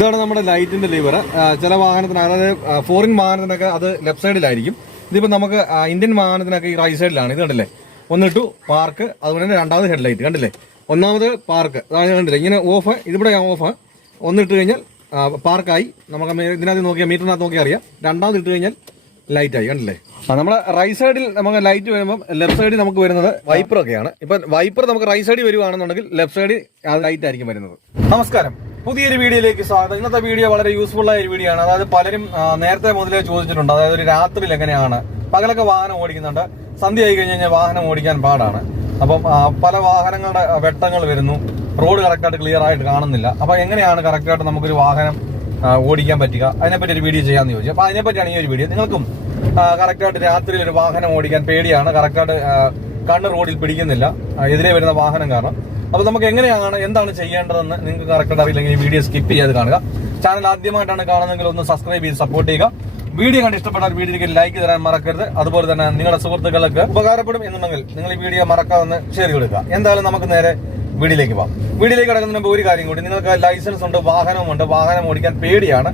ഇതാണ് നമ്മുടെ ലൈറ്റിന്റെ ലിവർ. ചില വാഹനത്തിന്, അതായത് ഫോറിൻ വാഹനത്തിനൊക്കെ അത് ലെഫ്റ്റ് സൈഡിലായിരിക്കും. ഇതിപ്പോൾ നമുക്ക് ഇന്ത്യൻ വാഹനത്തിനൊക്കെ ഈ റൈറ്റ് സൈഡിലാണ്. ഇത് കണ്ടില്ലേ, ഒന്നിട്ടു പാർക്ക്, അതുപോലെ തന്നെ രണ്ടാമത് ഹെഡ് ലൈറ്റ് കണ്ടില്ലേ, ഒന്നാമത് പാർക്ക്, അതാണ് കണ്ടില്ലേ ഇങ്ങനെ ഓഫ്, ഇതിവിടെ ഓഫ്, ഒന്നിട്ട് കഴിഞ്ഞാൽ പാർക്കായി. നമുക്ക് ഇതിനകത്ത് നോക്കിയാൽ, മീറ്ററിനകത്ത് നോക്കിയാൽ അറിയാം. രണ്ടാമത് ഇട്ട് കഴിഞ്ഞാൽ ലൈറ്റായി, കണ്ടില്ലേ. നമ്മുടെ റൈറ്റ് സൈഡിൽ നമുക്ക് ലൈറ്റ് വരുമ്പോൾ ലെഫ്റ്റ് സൈഡിൽ നമുക്ക് വരുന്നത് വൈപ്പറൊക്കെയാണ്. ഇപ്പൊ വൈപ്പർ നമുക്ക് റൈറ്റ് സൈഡിൽ വരുവാണെന്നുണ്ടെങ്കിൽ ലെഫ്റ്റ് സൈഡിൽ ലൈറ്റ് ആയിരിക്കും വരുന്നത്. നമസ്കാരം, പുതിയൊരു വീഡിയോയിലേക്ക് സ്വാഗതം. ഇന്നത്തെ വീഡിയോ വളരെ യൂസ്ഫുൾ ആയ ഒരു വീഡിയോ ആണ്. അതായത് പലരും നേരത്തെ മുതലേ ചോദിച്ചിട്ടുണ്ട്, അതായത് ഒരു രാത്രിയിൽ എങ്ങനെയാണ്, പകലൊക്കെ വാഹനം ഓടിക്കുന്നുണ്ട്, സന്ധ്യ ആയി കഴിഞ്ഞാൽ വാഹനം ഓടിക്കാൻ പാടാണ്. അപ്പം പല വാഹനങ്ങളുടെ വെട്ടങ്ങൾ വരുന്നു, റോഡ് കറക്റ്റായിട്ട് ക്ലിയർ ആയിട്ട് കാണുന്നില്ല. അപ്പൊ എങ്ങനെയാണ് കറക്റ്റായിട്ട് നമുക്കൊരു വാഹനം ഓടിക്കാൻ പറ്റുക, അതിനെപ്പറ്റി ഒരു വീഡിയോ ചെയ്യാമെന്ന് ചോദിച്ചു. അപ്പൊ അതിനെപ്പറ്റിയാണ് ഈ ഒരു വീഡിയോ. നിങ്ങൾക്കും കറക്റ്റായിട്ട് രാത്രിയിൽ ഒരു വാഹനം ഓടിക്കാൻ പേടിയാണ്, കറക്റ്റായിട്ട് കണ്ണ് റോഡിൽ പിടിക്കുന്നില്ല എതിരെ വരുന്ന വാഹനം കാരണം. അപ്പൊ നമുക്ക് എങ്ങനെയാണ്, എന്താണ് ചെയ്യേണ്ടതെന്ന് നിങ്ങൾക്ക് കറക്റ്റായിട്ട് അറിയില്ലെങ്കിൽ ഈ വീഡിയോ സ്കിപ്പ് ചെയ്യാതെ കാണുക. ചാനൽ ആദ്യമായിട്ടാണ് കാണുന്നതെങ്കിൽ ഒന്ന് സബ്സ്ക്രൈബ് ചെയ്ത് സപ്പോർട്ട് ചെയ്യുക. വീഡിയോ കണ്ട് ഇഷ്ടപ്പെട്ടാൽ വീഡിയോയ്ക്ക് ലൈക്ക് തരാൻ മറക്കരുത്. അതുപോലെ തന്നെ നിങ്ങളുടെ സുഹൃത്തുക്കൾക്ക് ഉപകാരപ്പെടും എന്നുണ്ടെങ്കിൽ നിങ്ങൾ ഈ വീഡിയോ മറക്കാതെ ഷെയർ കൊടുക്കുക. എന്തായാലും നമുക്ക് നേരെ വീഡിയോയിലേക്ക് പോകാം. വീഡിയോയിലേക്ക് കടക്കുന്നതിന് മുമ്പ് ഒരു കാര്യം കൂടി, നിങ്ങൾക്ക് ലൈസൻസ് ഉണ്ട്, വാഹനമുണ്ട്, വാഹനം ഓടിക്കാൻ പേടിയാണ്,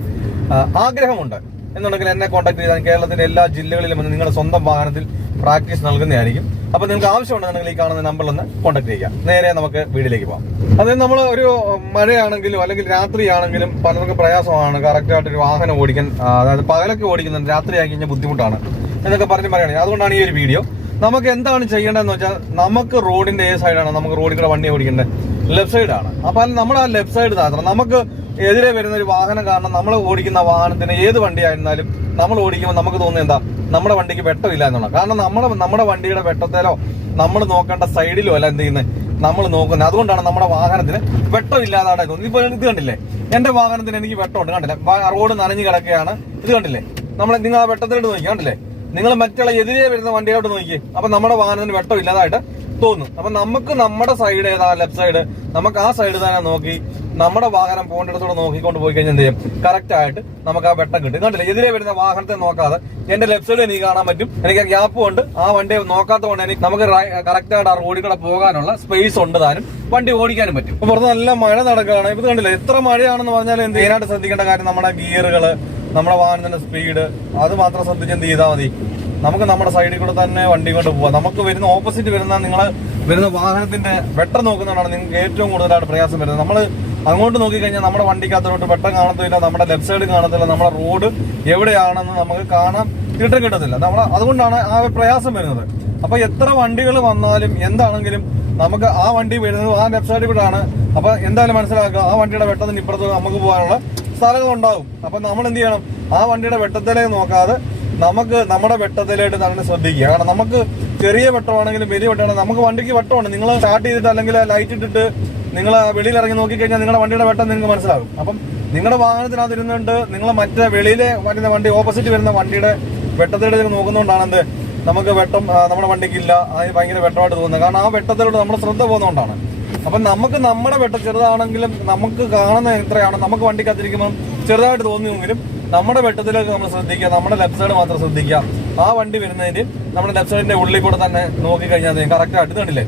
ആഗ്രഹമുണ്ട് എന്നുണ്ടെങ്കിൽ എന്നെ കോൺടാക്ട് ചെയ്താൽ കേരളത്തിന്റെ എല്ലാ ജില്ലകളിലും നിങ്ങളുടെ സ്വന്തം വാഹനത്തിൽ പ്രാക്ടീസ് നൽകുന്നതായിരിക്കും. അപ്പൊ നിങ്ങൾക്ക് ആവശ്യമുണ്ടെങ്കിൽ ഈ കാണുന്ന നമ്പറിൽ ഒന്ന് കോൺടാക്ട് ചെയ്യുക. നേരെ നമുക്ക് വീഡിയോയിലേക്ക് പോകാം. അതായത് നമ്മൾ ഒരു മഴയാണെങ്കിലും അല്ലെങ്കിൽ രാത്രിയാണെങ്കിലും പലർക്കും പ്രയാസമാണ് കറക്റ്റായിട്ട് ഒരു വാഹനം ഓടിക്കാൻ. അതായത് പകലൊക്കെ ഓടിക്കുന്നത് രാത്രി ആയി കഴിഞ്ഞാൽ ബുദ്ധിമുട്ടാണ് എന്നൊക്കെ പറയുകയാണെങ്കിൽ, അതുകൊണ്ടാണ് ഈ ഒരു വീഡിയോ. നമുക്ക് എന്താണ് ചെയ്യേണ്ടതെന്ന് വെച്ചാൽ, നമുക്ക് റോഡിന്റെ ഏത് സൈഡാണ്, നമുക്ക് റോഡിൽ കൂടെ വണ്ടി ഓടിക്കേണ്ടത് ലെഫ്റ്റ് സൈഡാണ്. അപ്പൊ നമ്മൾ ആ ലെഫ്റ്റ് സൈഡ് മാത്രം, നമുക്ക് എതിരെ വരുന്ന ഒരു വാഹനം കാരണം നമ്മൾ ഓടിക്കുന്ന വാഹനത്തിന് ഏത് വണ്ടി ആയിരുന്നാലും നമ്മൾ ഓടിക്കുമ്പോൾ നമുക്ക് തോന്നുന്നത് എന്താ, നമ്മുടെ വണ്ടിക്ക് വെട്ടമില്ല എന്നുള്ള. കാരണം നമ്മുടെ വണ്ടിയുടെ വെട്ടത്തിലോ നമ്മൾ നോക്കേണ്ട സൈഡിലോ അല്ല എന്ത് ചെയ്യുന്നത്, നമ്മൾ നോക്കുന്നത്. അതുകൊണ്ടാണ് നമ്മുടെ വാഹനത്തിന് വെട്ടമില്ലാതാണ് തോന്നുന്നത്. ഇപ്പൊ ഇത് കണ്ടില്ലേ, എന്റെ വാഹനത്തിന് എനിക്ക് വെട്ടമുണ്ട്, കണ്ടില്ലേ, റോഡ് നനഞ്ഞു കിടക്കുകയാണ്. ഇത് കണ്ടില്ലേ, നിങ്ങൾ ആ വെട്ടത്തിലോട്ട് നോക്കി, കണ്ടില്ലേ, നിങ്ങൾ മറ്റുള്ള എതിരെ വരുന്ന വണ്ടിയോട്ട് നോക്കി. അപ്പൊ നമ്മുടെ വാഹനത്തിന് വെട്ടമില്ലാതായിട്ട് തോന്നും. അപ്പൊ നമുക്ക് നമ്മുടെ സൈഡ് ഏതാ, ലെഫ്റ്റ് സൈഡ്, നമുക്ക് ആ സൈഡ് തന്നെ നോക്കി നമ്മുടെ വാഹനം പോകേണ്ടിടത്തോടെ നോക്കിക്കൊണ്ട് പോയി കഴിഞ്ഞാൽ എന്ത് ചെയ്യും, കറക്റ്റ് ആയിട്ട് നമുക്ക് ആ വെട്ടം കിട്ടും. കണ്ടില്ല, എതിരെ വരുന്ന വാഹനത്തെ നോക്കാതെ എന്റെ ലെഫ്റ്റ് സൈഡ് എനിക്ക് കാണാൻ പറ്റും, എനിക്ക് ഗ്യാപ്പും ഉണ്ട്. ആ വണ്ടി നോക്കാത്തതുകൊണ്ട് എനിക്ക് നമുക്ക് കറക്റ്റ് ആയിട്ട് ആ റോഡിൽ കൂടെ പോകാനുള്ള സ്പേസ് ഉണ്ട്, താനും വണ്ടി ഓടിക്കാനും പറ്റും. ഇപ്പൊ പുറത്ത് നല്ല മഴ നടക്കുകയാണ്. ഇപ്പൊ കണ്ടില്ല, എത്ര മഴയാണെന്ന് പറഞ്ഞാൽ എന്ത് ചെയ്യാനായിട്ട് ശ്രദ്ധിക്കേണ്ട കാര്യം, നമ്മുടെ ഗിയറുകള്, നമ്മുടെ വാഹനത്തിന്റെ സ്പീഡ്, അത് മാത്രം ശ്രദ്ധിച്ച് എന്ത് ചെയ്താൽ മതി, നമുക്ക് നമ്മുടെ സൈഡിൽ കൂടെ തന്നെ വണ്ടി കൊണ്ട് പോവാം. നമുക്ക് വരുന്ന ഓപ്പോസിറ്റ് വരുന്ന നിങ്ങൾ വരുന്ന വാഹനത്തിന്റെ വെട്ടം നോക്കുന്നതാണ് നിങ്ങൾക്ക് ഏറ്റവും കൂടുതലായിട്ട് പ്രയാസം വരുന്നത്. നമ്മൾ അങ്ങോട്ട് നോക്കിക്കഴിഞ്ഞാൽ നമ്മുടെ വണ്ടിക്കകത്തോട്ട് വെട്ടം കാണത്തില്ല, നമ്മുടെ ലെഫ്റ്റ് സൈഡ് കാണത്തില്ല, നമ്മുടെ റോഡ് എവിടെയാണെന്ന് നമുക്ക് കാണാൻ കിട്ടത്തില്ല. അതുകൊണ്ടാണ് ആ പ്രയാസം വരുന്നത്. അപ്പൊ എത്ര വണ്ടികൾ വന്നാലും എന്താണെങ്കിലും നമുക്ക് ആ വണ്ടി വരുന്നത് ആ ലെഫ്റ്റ് സൈഡിൽ കൂടെ ആണ്. അപ്പൊ എന്തായാലും മനസ്സിലാക്കുക, ആ വണ്ടിയുടെ വെട്ടത്തിന് ഇപ്പുറത്ത് നമുക്ക് പോകാനുള്ള സ്ഥലങ്ങളുണ്ടാവും. അപ്പൊ നമ്മൾ എന്ത് ചെയ്യണം, ആ വണ്ടിയുടെ വെട്ടത്തിലേക്ക് നോക്കാതെ നമുക്ക് നമ്മുടെ വെട്ടത്തിലായിട്ട് തന്നെ ശ്രദ്ധിക്കുക. കാരണം നമുക്ക് ചെറിയ വെട്ടമാണെങ്കിലും വലിയ വെട്ടമാണെങ്കിലും നമുക്ക് വണ്ടിക്ക് വെട്ടമുണ്ട്. നിങ്ങൾ സ്റ്റാർട്ട് ചെയ്തിട്ട് അല്ലെങ്കിൽ ലൈറ്റ് ഇട്ടിട്ട് നിങ്ങൾ വെളിയിൽ ഇറങ്ങി നോക്കിക്കഴിഞ്ഞാൽ നിങ്ങളുടെ വണ്ടിയുടെ വെട്ടം നിങ്ങൾക്ക് മനസ്സിലാകും. അപ്പം നിങ്ങളുടെ വാഹനത്തിനകത്ത് ഇരുന്നുകൊണ്ട് നിങ്ങൾ മറ്റേ വെളിയിലെ വരുന്ന വണ്ടി, ഓപ്പോസിറ്റ് വരുന്ന വണ്ടിയുടെ വെട്ടത്തിലേക്ക് നോക്കുന്നതുകൊണ്ടാണ് എന്ത്, നമുക്ക് വെട്ടം നമ്മുടെ വണ്ടിക്കില്ല, അതിന് ഭയങ്കര വെട്ടമായിട്ട് തോന്നുന്നത്. കാരണം ആ വെട്ടത്തിലോട്ട് നമ്മുടെ ശ്രദ്ധ പോകുന്നതുകൊണ്ടാണ്. അപ്പം നമുക്ക് നമ്മുടെ വെട്ടം ചെറുതാണെങ്കിലും നമുക്ക് കാണുന്ന എത്രയാണ്, നമുക്ക് വണ്ടിക്കകത്തിരിക്കുമ്പോൾ ചെറുതായിട്ട് തോന്നിയെങ്കിലും നമ്മുടെ വെട്ടത്തിലേക്ക് നമ്മൾ ശ്രദ്ധിക്കുക, നമ്മുടെ ലെഫ്റ്റ് സൈഡ് മാത്രം ശ്രദ്ധിക്കുക. ആ വണ്ടി വരുന്നതിന് നമ്മുടെ ലെഫ്റ്റ് സൈഡിന്റെ ഉള്ളിൽ കൂടെ തന്നെ നോക്കിക്കഴിഞ്ഞാൽ കറക്റ്റ് ആയിട്ട് കണ്ടില്ലേ,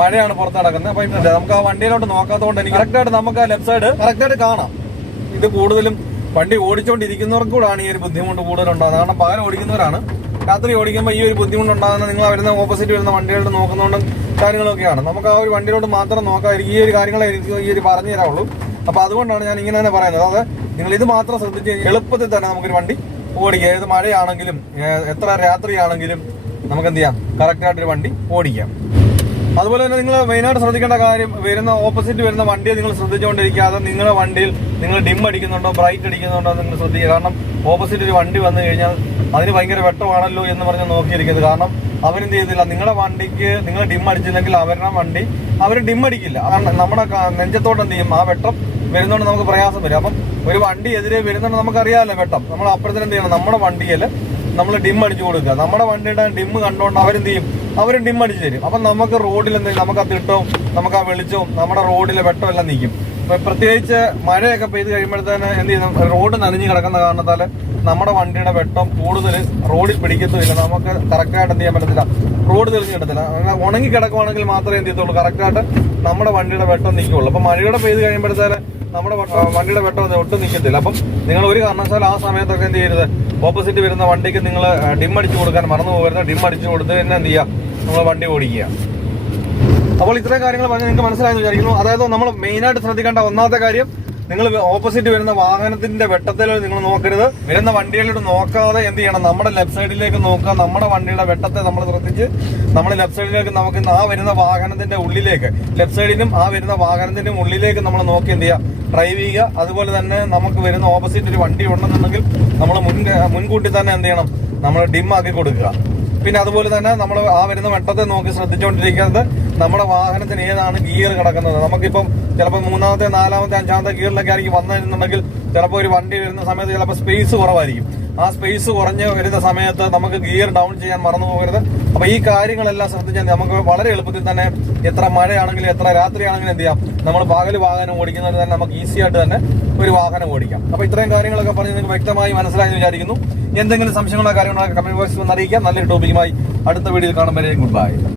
മഴയാണ് പുറത്ത് നടക്കുന്നത്. അപ്പൊ നമുക്ക് ആ വണ്ടിയിലോട്ട് നോക്കാത്തതുകൊണ്ട് എനിക്ക് കറക്റ്റായിട്ട് നമുക്ക് ആ ലെഫ്റ്റ് സൈഡ് കറക്റ്റായിട്ട് കാണാം. ഇത് കൂടുതലും വണ്ടി ഓടിച്ചുകൊണ്ടിരിക്കുന്നവർക്ക് കൂടാണ് ഈ ഒരു ബുദ്ധിമുട്ട് കൂടുതലുണ്ടാകുന്നത്. കാരണം പകൽ ഓടിക്കുന്നവരാണ് രാത്രി ഓടിക്കുമ്പോൾ ഈ ഒരു ബുദ്ധിമുട്ടുണ്ടാകുന്നത് നിങ്ങൾ വരുന്ന ഓപ്പോസിറ്റ് വരുന്ന വണ്ടികളോട് നോക്കുന്നതുകൊണ്ടും കാര്യങ്ങളൊക്കെയാണ്. നമുക്ക് ആ ഒരു വണ്ടിയിലോട്ട് മാത്രം നോക്കാതിരിക്കും. ഈ ഒരു കാര്യങ്ങളെ എനിക്ക് ഈ ഒരു പറഞ്ഞു തരാവുള്ളൂ. അപ്പൊ അതുകൊണ്ടാണ് ഞാൻ ഇങ്ങനെ തന്നെ പറയുന്നത്. അതായത് നിങ്ങൾ ഇത് മാത്രം ശ്രദ്ധിച്ച് എളുപ്പത്തിൽ തന്നെ നമുക്കൊരു വണ്ടി ഓടിക്കാം. ഏത് മഴയാണെങ്കിലും എത്ര രാത്രിയാണെങ്കിലും നമുക്ക് എന്ത് ചെയ്യാം, കറക്റ്റായിട്ടൊരു വണ്ടി ഓടിക്കാം. അതുപോലെ തന്നെ നിങ്ങൾ മെയിനായിട്ട് ശ്രദ്ധിക്കേണ്ട കാര്യം, വരുന്ന ഓപ്പോസിറ്റ് വരുന്ന വണ്ടിയെ നിങ്ങൾ ശ്രദ്ധിച്ചുകൊണ്ടിരിക്കാതെ നിങ്ങളുടെ വണ്ടിയിൽ നിങ്ങൾ ഡിം അടിക്കുന്നുണ്ടോ ബ്രൈറ്റ് അടിക്കുന്നുണ്ടോ നിങ്ങൾ ശ്രദ്ധിക്കുക. കാരണം ഓപ്പോസിറ്റ് ഒരു വണ്ടി വന്നു കഴിഞ്ഞാൽ അതിന് ഭയങ്കര വെട്ടമാണല്ലോ എന്ന് പറഞ്ഞ് നോക്കിയിരിക്കുന്നത്. കാരണം അവരെന്ത് ചെയ്തില്ല, നിങ്ങളുടെ വണ്ടിക്ക് നിങ്ങൾ ഡിം അടിച്ചില്ലെങ്കിൽ അവരുടെ വണ്ടി അവർ ഡിം അടിക്കില്ല. കാരണം നമ്മുടെ നെഞ്ചത്തോട്ട് എന്ത് ചെയ്യും, ആ വെട്ടം വരുന്നതുകൊണ്ട് നമുക്ക് പ്രയാസം വരും. അപ്പം ഒരു വണ്ടി എതിരെ വരുന്നുണ്ട് നമുക്കറിയാമല്ലോ വെട്ടം, നമ്മൾ അപ്പുറത്തിന് എന്ത് ചെയ്യണം, നമ്മുടെ വണ്ടിയിൽ നമ്മൾ ഡിം അടിച്ചു കൊടുക്കുക. നമ്മുടെ വണ്ടിയുടെ ഡിം കണ്ടുകൊണ്ട് അവരെന്ത് ചെയ്യും, അവർ ഡിം അടിച്ചു തരും. അപ്പം നമുക്ക് റോഡിൽ എന്ത് ചെയ്യും, നമുക്ക് ആ തിട്ടവും നമുക്ക് ആ വെളിച്ചവും നമ്മുടെ റോഡിലെ വെട്ടമെല്ലാം നീക്കും. ഇപ്പൊ പ്രത്യേകിച്ച് മഴയൊക്കെ പെയ്ത് കഴിയുമ്പോഴത്തേന് എന്ത് ചെയ്യും, റോഡ് നനഞ്ഞു കിടക്കുന്ന കാരണത്താൽ നമ്മുടെ വണ്ടിയുടെ വെട്ടം കൂടുതൽ റോഡിൽ പിടിക്കത്തുമില്ല. നമുക്ക് കറക്റ്റായിട്ട് എന്ത് ചെയ്യാൻ പറ്റത്തില്ല, റോഡ് തെളിഞ്ഞു കിട്ടത്തില്ല. ഉണങ്ങി കിടക്കുവാണെങ്കിൽ മാത്രമേ എന്ത് ചെയ്യത്തുള്ളൂ, കറക്റ്റായിട്ട് നമ്മുടെ വണ്ടിയുടെ വെട്ടം നിൽക്കുള്ളൂ. അപ്പൊ മഴയുടെ പെയ്ത് കഴിയുമ്പോഴത്തേന് നമ്മുടെ വണ്ടിയുടെ വെട്ടം ഒട്ടും നിൽക്കത്തില്ല. അപ്പം നിങ്ങൾ ഒരു കാരണവശാലും ആ സമയത്തൊക്കെ എന്ത് ചെയ്യരുത്, ഓപ്പോസിറ്റ് വരുന്ന വണ്ടിക്ക് നിങ്ങൾ ഡിം അടിച്ചു കൊടുക്കാൻ മറന്നു പോകരുത്. ഡിം അടിച്ചു കൊടുത്ത് തന്നെ എന്ത് ചെയ്യുക, നമ്മൾ വണ്ടി ഓടിക്കുക. അപ്പോൾ ഇത്രയും കാര്യങ്ങൾ പറഞ്ഞാൽ നിങ്ങൾക്ക് മനസ്സിലായെന്ന് വിചാരിക്കുന്നു. അതായത് നമ്മൾ മെയിനായിട്ട് ശ്രദ്ധിക്കേണ്ട ഒന്നാമത്തെ കാര്യം, നിങ്ങൾ ഓപ്പോസിറ്റ് വരുന്ന വാഹനത്തിന്റെ വെട്ടത്തിൽ നിങ്ങൾ നോക്കരുത്. വരുന്ന വണ്ടികളിലോട്ട് നോക്കാതെ എന്ത് ചെയ്യണം, നമ്മുടെ ലെഫ്റ്റ് സൈഡിലേക്ക് നോക്കുക. നമ്മുടെ വണ്ടിയുടെ വെട്ടത്തെ നമ്മൾ ശ്രദ്ധിച്ച് നമ്മൾ ലെഫ്റ്റ് സൈഡിലേക്ക് നമുക്ക് ആ വരുന്ന വാഹനത്തിന്റെ ഉള്ളിലേക്ക്, ലെഫ്റ്റ് സൈഡിനും ആ വരുന്ന വാഹനത്തിന്റെ ഉള്ളിലേക്ക് നമ്മൾ നോക്കി എന്ത് ചെയ്യുക, ഡ്രൈവ് ചെയ്യുക. അതുപോലെ തന്നെ നമുക്ക് വരുന്ന ഓപ്പോസിറ്റ് ഒരു വണ്ടി ഉണ്ടെന്നുണ്ടെങ്കിൽ നമ്മൾ മുൻകൂട്ടി തന്നെ എന്ത് ചെയ്യണം, നമ്മൾ ഡിം ആക്കി കൊടുക്കുക. പിന്നെ അതുപോലെ തന്നെ നമ്മൾ ആ വരുന്ന വെട്ടത്തെ നോക്കി ശ്രദ്ധിച്ചുകൊണ്ടിരിക്കുന്നത് നമ്മുടെ വാഹനത്തിന് ഏതാണ് ഗിയർ കിടക്കുന്നത്. നമുക്കിപ്പം ചിലപ്പോൾ 3ാമത്തെ 4ാമത്തെ 5ാമത്തെ ഗിയറിലൊക്കെ ആയിരിക്കും വന്നിരുന്നുണ്ടെങ്കിൽ ചിലപ്പോൾ ഒരു വണ്ടി വരുന്ന സമയത്ത് ചിലപ്പോൾ സ്പേസ് കുറവായിരിക്കും. ആ സ്പേസ് കുറഞ്ഞ് വരുന്ന സമയത്ത് നമുക്ക് ഗിയർ ഡൗൺ ചെയ്യാൻ മറന്നു പോകരുത്. അപ്പൊ ഈ കാര്യങ്ങളെല്ലാം ശ്രദ്ധിച്ചാൽ നമുക്ക് വളരെ എളുപ്പത്തിൽ തന്നെ എത്ര മഴയാണെങ്കിലും എത്ര രാത്രിയാണെങ്കിലും എന്ത് ചെയ്യാം, നമ്മൾ പകല് വാഹനം ഓടിക്കുന്നവർ തന്നെ നമുക്ക് ഈസി ആയിട്ട് തന്നെ ഒരു വാഹനം ഓടിക്കാം. അപ്പൊ ഇത്രയും കാര്യങ്ങളൊക്കെ പറഞ്ഞ് നിങ്ങൾക്ക് വ്യക്തമായി മനസ്സിലായെന്ന് വിചാരിക്കുന്നു. എന്തെങ്കിലും സംശയങ്ങളോ കാര്യങ്ങളോ കമന്റ് ബോക്സിൽ ഒന്ന് അറിയിക്കാം. നല്ലൊരു ടോപ്പിക്കുമായി അടുത്ത വീഡിയോയിൽ കാണുമ്പോൾ ഗുഡ് ബൈ.